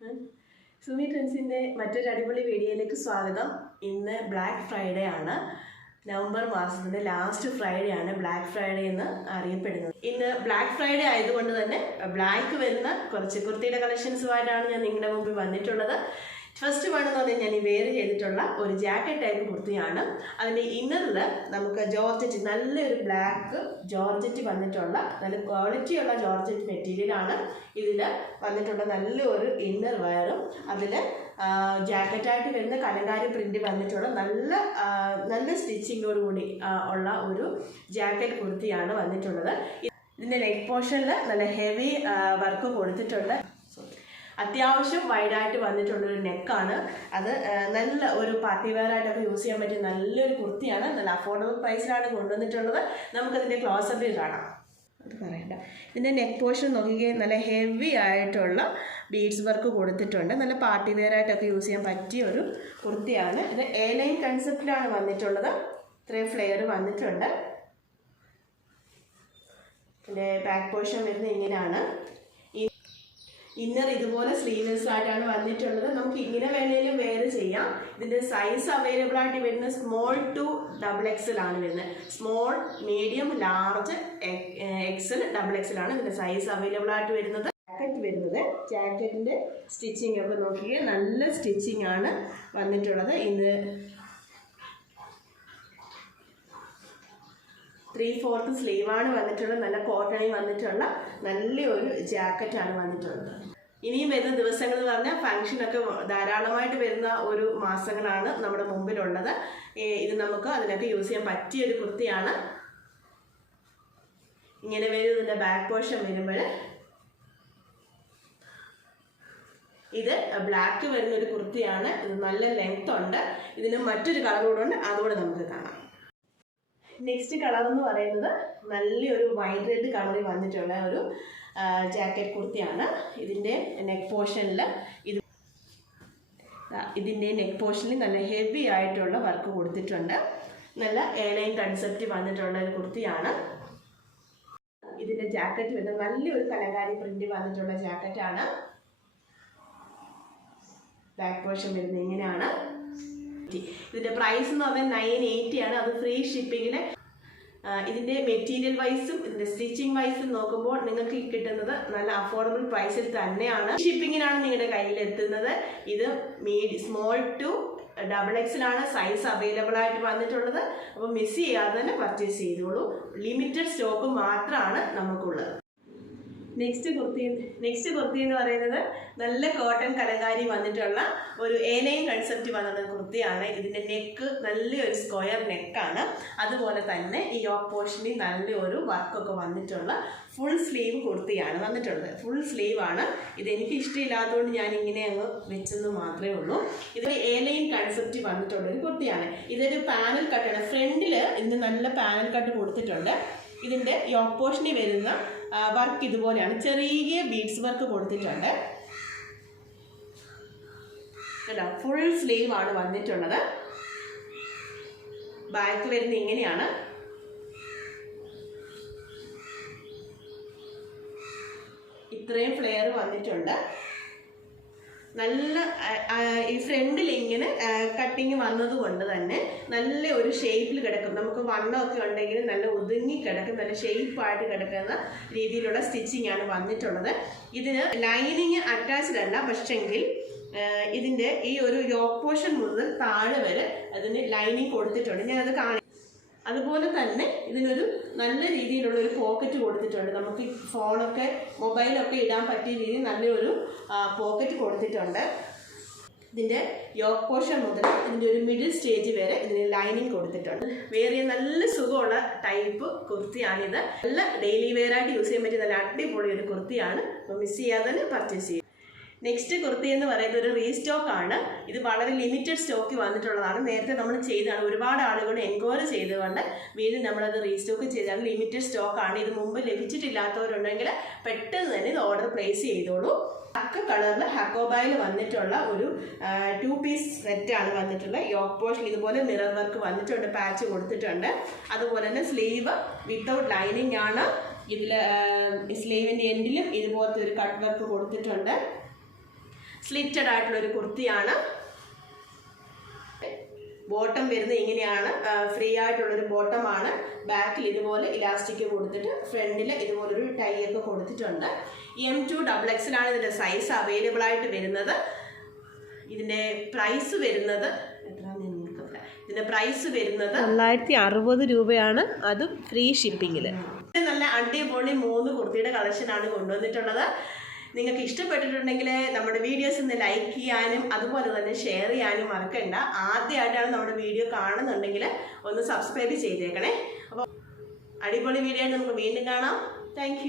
സുമി ട്രെൻഡ്സിൻ്റെ മറ്റൊരു അടിപൊളി വീഡിയോയിലേക്ക് സ്വാഗതം. ഇന്ന് ബ്ലാക്ക് ഫ്രൈഡേ ആണ്. നവംബർ മാസത്തിൻ്റെ ലാസ്റ്റ് ഫ്രൈഡേ ആണ് ബ്ലാക്ക് ഫ്രൈഡേ എന്ന് അറിയപ്പെടുന്നത്. ഇന്ന് ബ്ലാക്ക് ഫ്രൈഡേ ആയതുകൊണ്ട് തന്നെ ബ്ലാക്ക് വരുന്ന കുറച്ച് കുർത്തിയുടെ കളക്ഷൻസുമായിട്ടാണ് ഞാൻ നിങ്ങളുടെ മുമ്പിൽ വന്നിട്ടുള്ളത്. ഫസ്റ്റ് വൺ എന്ന് പറഞ്ഞാൽ ഞാൻ ഈ വെയർ ചെയ്തിട്ടുള്ള ഒരു ജാക്കറ്റ് ടൈപ്പ് കുർത്തിയാണ്. അതിൻ്റെ ഇന്നറിൽ നമുക്ക് ജോർജറ്റ്, നല്ലൊരു ബ്ലാക്ക് ജോർജറ്റ് വന്നിട്ടുള്ള നല്ല ക്വാളിറ്റിയുള്ള ജോർജറ്റ് മെറ്റീരിയലാണ് ഇതിൽ വന്നിട്ടുള്ള നല്ലൊരു ഇന്നർ വയറും അതിൽ ജാക്കറ്റായിട്ട് വരുന്ന കലങ്കാരി പ്രിന്റ് വന്നിട്ടുള്ള നല്ല സ്റ്റിച്ചിങ്ങോട് കൂടി ഉള്ള ഒരു ജാക്കറ്റ് കുർത്തിയാണ് വന്നിട്ടുള്ളത്. ഇതിൻ്റെ നെക്ക് പോർഷനിൽ നല്ല ഹെവി വർക്ക് കൊടുത്തിട്ടുണ്ട്. അത്യാവശ്യം വൈഡായിട്ട് വന്നിട്ടുള്ളൊരു നെക്കാണ്. അത് നല്ല ഒരു പാർട്ടി വെയർ ആയിട്ടൊക്കെ യൂസ് ചെയ്യാൻ പറ്റിയ നല്ലൊരു കുർത്തിയാണ്. നല്ല അഫോർഡബിൾ പ്രൈസിലാണ് കൊണ്ടുവന്നിട്ടുള്ളത്. നമുക്കതിൻ്റെ ക്ലോസപ്പിൽ കാണാം. അത് പറയണ്ട. ഇതിൻ്റെ നെക്ക് പോർഷൻ നോക്കിക്കേ, നല്ല ഹെവി ആയിട്ടുള്ള ബീഡ്സ് വർക്ക് കൊടുത്തിട്ടുണ്ട്. നല്ല പാർട്ടി വെയർ ആയിട്ടൊക്കെ യൂസ് ചെയ്യാൻ പറ്റിയ ഒരു കുർത്തിയാണ്. ഇത് എ ലൈൻ കൺസെപ്റ്റിലാണ് വന്നിട്ടുള്ളത്. ഇത്രയും ഫ്ലെയർ വന്നിട്ടുണ്ട്. ഇതിൻ്റെ ബാക്ക് പോർഷൻ വരുന്നത് ഇങ്ങനെയാണ്. ഇന്നർ ഇതുപോലെ സ്ലീവ്ലെസ് ആയിട്ടാണ് വന്നിട്ടുള്ളത്. നമുക്ക് ഇങ്ങനെ വേണേലും വെയർ ചെയ്യാം. ഇതിൻ്റെ സൈസ് അവൈലബിൾ ആയിട്ട് വരുന്നത് സ്മോൾ ടു XXL ആണ് വരുന്നത്. Small, medium, large, XL, XXL ആണ് ഇതിൻ്റെ സൈസ് അവൈലബിൾ ആയിട്ട് വരുന്നത്. ജാക്കറ്റിൻ്റെ സ്റ്റിച്ചിങ് ഒക്കെ നോക്കിയാൽ നല്ല സ്റ്റിച്ചിങ് ആണ് വന്നിട്ടുള്ളത്. ഇത് 3/4 സ്ലീവാണ് വന്നിട്ടുള്ളത്. നല്ല കോട്ടണിൽ വന്നിട്ടുള്ള നല്ലൊരു ജാക്കറ്റാണ് വന്നിട്ടുള്ളത്. ഇനിയും വരുന്ന ദിവസങ്ങൾ എന്ന് പറഞ്ഞാൽ ഫംഗ്ഷനൊക്കെ ധാരാളമായിട്ട് വരുന്ന ഒരു മാസങ്ങളാണ് നമ്മുടെ മുമ്പിലുള്ളത്. ഇത് നമുക്ക് അതിനൊക്കെ യൂസ് ചെയ്യാൻ പറ്റിയൊരു കുർത്തിയാണ്. ഇങ്ങനെ വരും. ഇതിൻ്റെ ബാക്ക് പോർഷൻ വരുമ്പോൾ ഇത് ബ്ലാക്ക് വരുന്നൊരു കുർത്തിയാണ്. ഇത് നല്ല ലെങ്ത് ഉണ്ട്. ഇതിന് മറ്റൊരു കളർ കൂടെ ഉണ്ട്, അതുകൂടെ നമുക്ക് കാണാം. നെക്സ്റ്റ് കളർ എന്ന് പറയുന്നത് നല്ലൊരു വൈറ്റ് റെഡ് കളറിൽ വന്നിട്ടുള്ള ഒരു ജാക്കറ്റ് കുർത്തിയാണ്. ഇതിൻ്റെ നെക്ക് പോർഷനിൽ നല്ല ഹെവി ആയിട്ടുള്ള വർക്ക് കൊടുത്തിട്ടുണ്ട്. നല്ല എയർലൈൻ കൺസെപ്റ്റ് വന്നിട്ടുള്ള ഒരു കുർത്തിയാണ്. ഇതിൻ്റെ ജാക്കറ്റ് വരുന്നത് നല്ലൊരു കലങ്കാരി പ്രിന്റ് വന്നിട്ടുള്ള ജാക്കറ്റാണ്. ബാക്ക് പോർഷൻ വരുന്നത് ഇങ്ങനെയാണ്. ഇതിൻ്റെ പ്രൈസ് എന്ന് പറഞ്ഞാൽ 980 ആണ്. അത് ഫ്രീ ഷിപ്പിങ്ങിന്. ഇതിൻ്റെ മെറ്റീരിയൽ വൈസും ഇതിൻ്റെ സ്റ്റിച്ചിങ് വൈസും നോക്കുമ്പോൾ നിങ്ങൾക്ക് കിട്ടുന്നത് നല്ല അഫോർഡബിൾ പ്രൈസിൽ തന്നെയാണ്. ഷിപ്പിങ്ങിനാണ് നിങ്ങളുടെ കയ്യിൽ എത്തുന്നത്. ഇത് സ്മോൾ ടു XXL ആണ് സൈസ് അവൈലബിൾ ആയിട്ട് വന്നിട്ടുള്ളത്. അപ്പോൾ മിസ് ചെയ്യാതെ തന്നെ പർച്ചേസ് ചെയ്തോളൂ. ലിമിറ്റഡ് സ്റ്റോക്ക് മാത്രമാണ് നമുക്കുള്ളത്. നെക്സ്റ്റ് കുർത്തി എന്ന് പറയുന്നത് നല്ല കോട്ടൺ കലങ്കാരി വന്നിട്ടുള്ള ഒരു എലൈൻ കൺസെപ്റ്റ് വന്നിട്ടുള്ള കുർത്തിയാണ്. ഇതിൻ്റെ നെക്ക് നല്ലൊരു സ്ക്വയർ നെക്കാണ്. അതുപോലെ തന്നെ ഈ യോക്ക് പോർഷനിൽ നല്ലൊരു വർക്കൊക്കെ വന്നിട്ടുള്ള ഫുൾ സ്ലീവ് കുർത്തിയാണ് വന്നിട്ടുള്ളത്. ഫുൾ സ്ലീവ് ആണ്. ഇതെനിക്ക് ഇഷ്ടമില്ലാത്തതുകൊണ്ട് ഞാൻ ഇങ്ങനെ അങ്ങ് വെച്ചെന്ന് മാത്രമേ ഉള്ളൂ. ഇത് എലൈൻ കൺസെപ്റ്റ് വന്നിട്ടുള്ളൊരു കുർത്തിയാണ്. ഇതൊരു പാനൽ കട്ടാണ്. ഫ്രണ്ടിൽ ഇതിന് നല്ല പാനൽ കട്ട് കൊടുത്തിട്ടുണ്ട്. ഇതിൻ്റെ യോക്ക് പോർഷനിൽ വരുന്ന വർക്ക് ഇതുപോലെയാണ്. ചെറിയ ബീഡ്സ് വർക്ക് കൊടുത്തിട്ടുണ്ട്. ഫുൾ സ്ലീവ് ആണ് വന്നിട്ടുള്ളത്. ബാക്ക് വരുന്ന ഇങ്ങനെയാണ്. ഇത്രയും ഫ്ലെയർ വന്നിട്ടുണ്ട്. നല്ല ഈ ഫ്രണ്ടിൽ ഇങ്ങനെ കട്ടിങ് വന്നത് കൊണ്ട് തന്നെ നല്ല ഒരു ഷേപ്പിൽ കിടക്കും. നമുക്ക് വണ്ണമൊക്കെ ഉണ്ടെങ്കിൽ നല്ല ഒതുങ്ങി കിടക്കും, നല്ല ഷേപ്പായിട്ട് കിടക്കുന്ന രീതിയിലുള്ള സ്റ്റിച്ചിങ് ആണ് വന്നിട്ടുള്ളത്. ഇതിന് ലൈനിങ് അറ്റാച്ച്ഡ് അല്ല, പക്ഷെങ്കിൽ ഇതിൻ്റെ ഈ ഒരു യോക്ക് പോർഷൻ മുതൽ താഴെ വരെ അതിന് ലൈനിങ് കൊടുത്തിട്ടുണ്ട്. ഞാനത് അതുപോലെ തന്നെ ഇതിനൊരു നല്ല രീതിയിലുള്ള ഒരു പോക്കറ്റ് കൊടുത്തിട്ടുണ്ട്. നമുക്ക് ഫോണൊക്കെ മൊബൈലൊക്കെ ഇടാൻ പറ്റിയ രീതിയിൽ നല്ലൊരു പോക്കറ്റ് കൊടുത്തിട്ടുണ്ട്. ഇതിൻ്റെ യോക്ക് പോർഷൻ മുതൽ ഇതിൻ്റെ ഒരു മിഡിൽ സ്റ്റേജ് വരെ ഇതിന് ലൈനിങ് കൊടുത്തിട്ടുണ്ട്. വേറെ നല്ല സുഖമുള്ള ടൈപ്പ് കുർത്തിയാണിത്. നല്ല ഡെയിലി വെയർ ആയിട്ട് യൂസ് ചെയ്യാൻ പറ്റിയ നല്ല അടിപൊളി ഒരു കുർത്തിയാണ്. അപ്പോൾ മിസ് ചെയ്യാതെ തന്നെ പർച്ചേസ് ചെയ്യും. നെക്സ്റ്റ് കുർത്തി എന്ന് പറയുന്നത് ഒരു റീസ്റ്റോക്ക് ആണ്. ഇത് വളരെ ലിമിറ്റഡ് സ്റ്റോക്ക് വന്നിട്ടുള്ളതാണ്. നേരത്തെ നമ്മൾ ചെയ്താണ്, ഒരുപാട് ആളുകൾ എൻക്വയറി ചെയ്തുകൊണ്ട് വീണ്ടും നമ്മളത് റീസ്റ്റോക്ക് ചെയ്താണ്. ലിമിറ്റഡ് സ്റ്റോക്കാണ്. ഇത് മുമ്പ് ലഭിച്ചിട്ടില്ലാത്തവരുണ്ടെങ്കിൽ പെട്ടെന്ന് തന്നെ ഇത് ഓർഡർ പ്ലേസ് ചെയ്തോളൂ. ബ്ലാക്ക് കളറിൽ ഹക്കോബായിൽ വന്നിട്ടുള്ള ഒരു 2 പീസ് സെറ്റാണ് വന്നിട്ടുള്ളത്. യോക്ക് പോർഷൻ ഇതുപോലെ മിറർ വർക്ക് വന്നിട്ടുണ്ട്, പാച്ച് കൊടുത്തിട്ടുണ്ട്. അതുപോലെ തന്നെ സ്ലീവ് വിത്തൗട്ട് ലൈനിങ് ആണ്. ഇതിൽ സ്ലീവിൻ്റെ എൻഡിലും ഇതുപോലത്തെ ഒരു കട്ട് വർക്ക് കൊടുത്തിട്ടുണ്ട്. സ്ലിറ്റഡ് ആയിട്ടുള്ള ഒരു കുർത്തിയാണ്. ബോട്ടം വരുന്നത് ഇങ്ങനെയാണ്, ഫ്രീ ആയിട്ടുള്ളൊരു ബോട്ടമാണ്. ബാക്കിൽ ഇതുപോലെ ഇലാസ്റ്റിക് കൊടുത്തിട്ട് ഫ്രണ്ടിൽ ഇതുപോലൊരു ടൈ ഒക്കെ കൊടുത്തിട്ടുണ്ട്. M2XXL ആണ് ഇതിൻ്റെ സൈസ് അവൈലബിൾ ആയിട്ട് വരുന്നത്. ഇതിൻ്റെ പ്രൈസ് വരുന്നത് ഇതിൻ്റെ പ്രൈസ് വരുന്നത് 960 രൂപയാണ്, അതും ഫ്രീ ഷിപ്പിങ്ങിൽ. നല്ല അടിപൊളി 3 കുർത്തിയുടെ കളക്ഷനാണ് കൊണ്ടുവന്നിട്ടുള്ളത്. നിങ്ങൾക്ക് ഇഷ്ടപ്പെട്ടിട്ടുണ്ടെങ്കിൽ നമ്മുടെ വീഡിയോസ് ഒന്ന് ലൈക്ക് ചെയ്യാനും അതുപോലെ തന്നെ ഷെയർ ചെയ്യാനും മറക്കണ്ട. ആദ്യമായിട്ടാണ് നമ്മുടെ വീഡിയോ കാണുന്നുണ്ടെങ്കിൽ ഒന്ന് സബ്സ്ക്രൈബ് ചെയ്തേക്കണേ. അപ്പോൾ അടിപൊളി വീഡിയോ നമുക്ക് വീണ്ടും കാണാം. താങ്ക്